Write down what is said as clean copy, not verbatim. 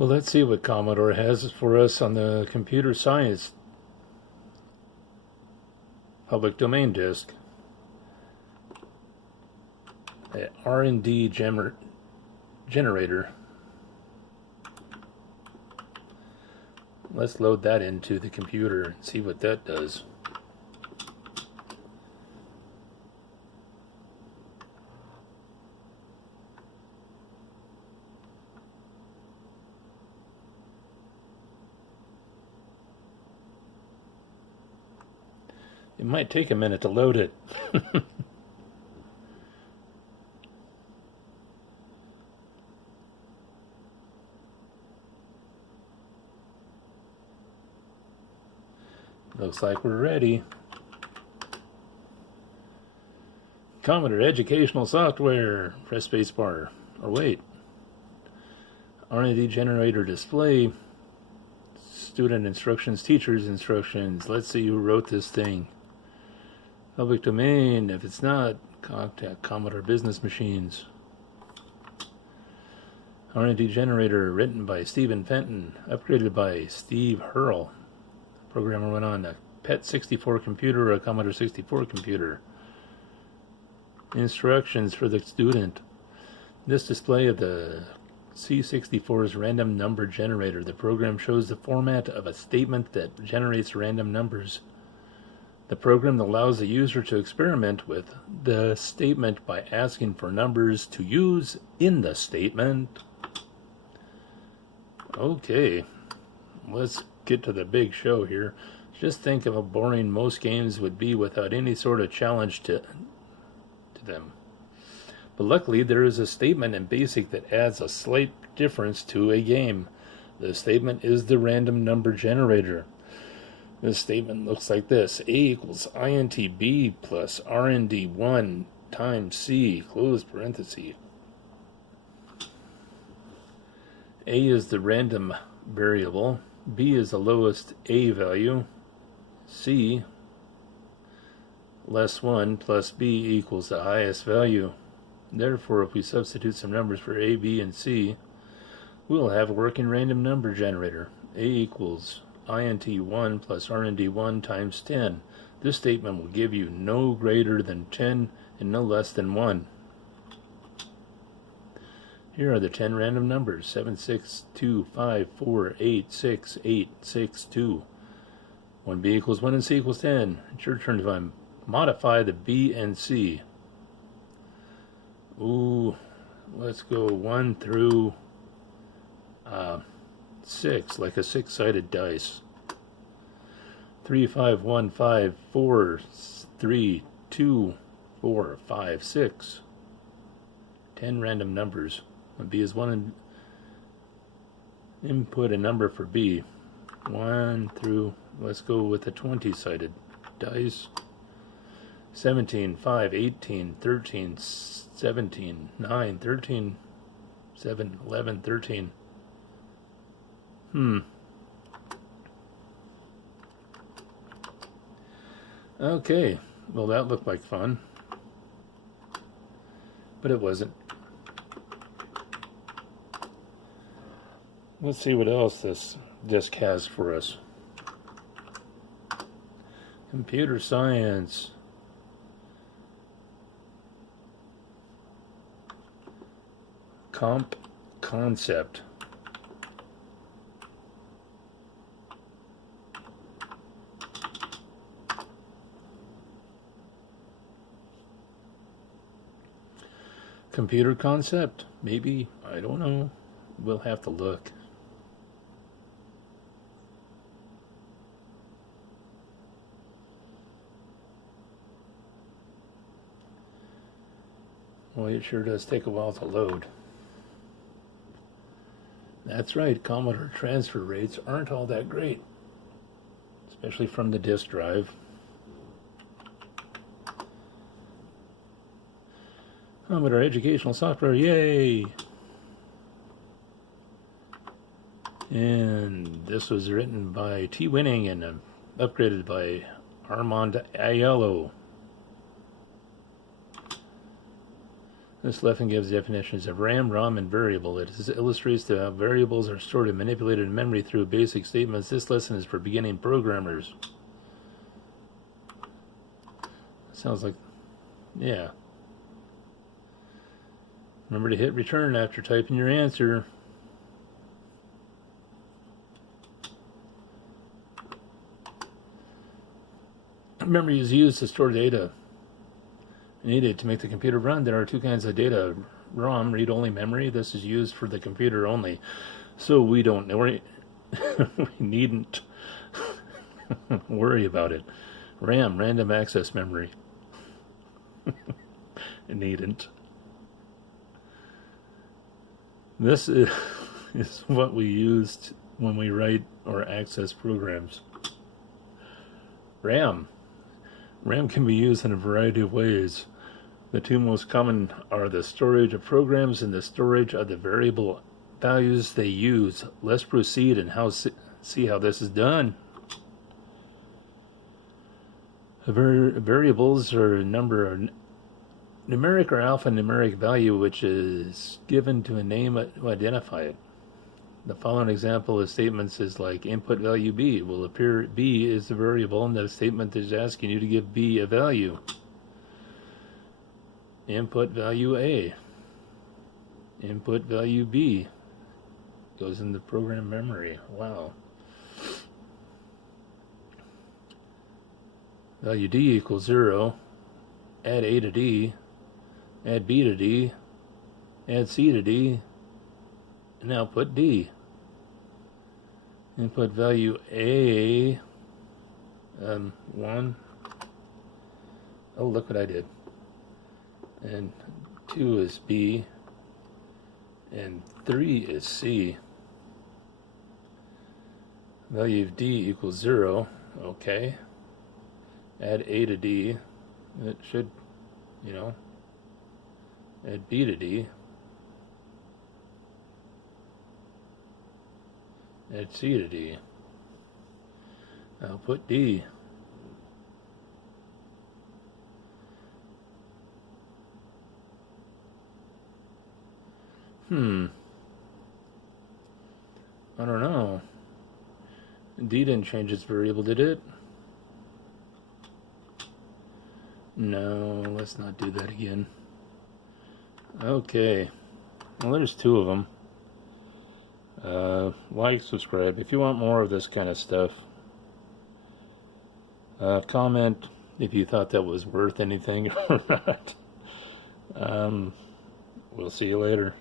Well, let's see what Commodore has for us on the computer science public domain disk. The R&D generator. Let's load that into the computer and see what that does. It might take a minute to load it. Looks like we're ready. Commodore Educational Software. Press spacebar. Or wait. R&D generator display. Student instructions, teacher's instructions. Let's see who wrote this thing. Public domain. If it's not, contact Commodore Business Machines. R&D generator written by Stephen Fenton. Upgraded by Steve Hurl. Programmer went on a PET 64 computer or a Commodore 64 computer. Instructions for the student. This display of the C64's random number generator. The program shows the format of a statement that generates random numbers. The program allows the user to experiment with the statement by asking for numbers to use in the statement. Okay, let's get to the big show here. Just think of how boring most games would be without any sort of challenge to them. But luckily there is a statement in BASIC that adds a slight difference to a game. The statement is the random number generator. This statement looks like this: A equals int b plus rnd1 times c, close parenthesis. A is the random variable, b is the lowest a value, c less 1 plus b equals the highest value. Therefore, if we substitute some numbers for a, b, and c, we'll have a working random number generator. A equals int1 plus rnd1 times 10. This statement will give you no greater than 10 and no less than 1. Here are the 10 random numbers: 7, 6, 2, 5, 4, 8, 6, 8, 6, 2. 1b equals 1 and c equals 10. It's your turn to modify the b and c. Ooh, let's go 1 through 6, like a 6-sided dice. 3, 5, 1, 5, 4, 3, 2, 4, 5, 6. 10 random numbers. B is 1 and input a number for B. 1 through, let's go with a 20-sided dice. 17, 5, 18, 13, 17, 9, 13, 7, 11, 13. Okay, well that looked like fun, but it wasn't. Let's see what else this disk has for us. Computer science. Comp concept. Computer concept? Maybe. I don't know. We'll have to look. Well, it sure does take a while to load. That's right, Commodore transfer rates aren't all that great, especially from the disk drive. Commodore Educational Software, yay! And this was written by T. Winning and upgraded by Armand Aiello. This lesson gives definitions of RAM, ROM, and variable. It illustrates how variables are stored and manipulated in memory through basic statements. This lesson is for beginning programmers. Sounds like, yeah. Remember to hit return after typing your answer. Memory is used to store data needed to make the computer run. There are two kinds of data. ROM, read-only memory. This is used for the computer only. So we don't worry. We needn't worry about it. RAM, random access memory. Needn't. This is what we use when we write or access programs. RAM. RAM can be used in a variety of ways. The two most common are the storage of programs and the storage of the variable values they use. Let's proceed and see how this is done. Variables are a number of numeric or alphanumeric value which is given to a name to identify it. The following example of statements is like input value B will appear. B is the variable, and the statement is asking you to give B a value. Input value A. Input value B goes in the program memory. Wow. Value D equals 0. Add A to D. Add B to D. Add C to D. And output D. Input value A, 1. Oh, look what I did. And 2 is B, and 3 is C. Value of D equals 0. Okay. Add A to D. It should, add B to D. Add C to D. Output D. I don't know. D didn't change its variable, did it? No, let's not do that again. Okay. Well, there's 2 of them. Like, subscribe if you want more of this kind of stuff. Comment if you thought that was worth anything or not. We'll see you later.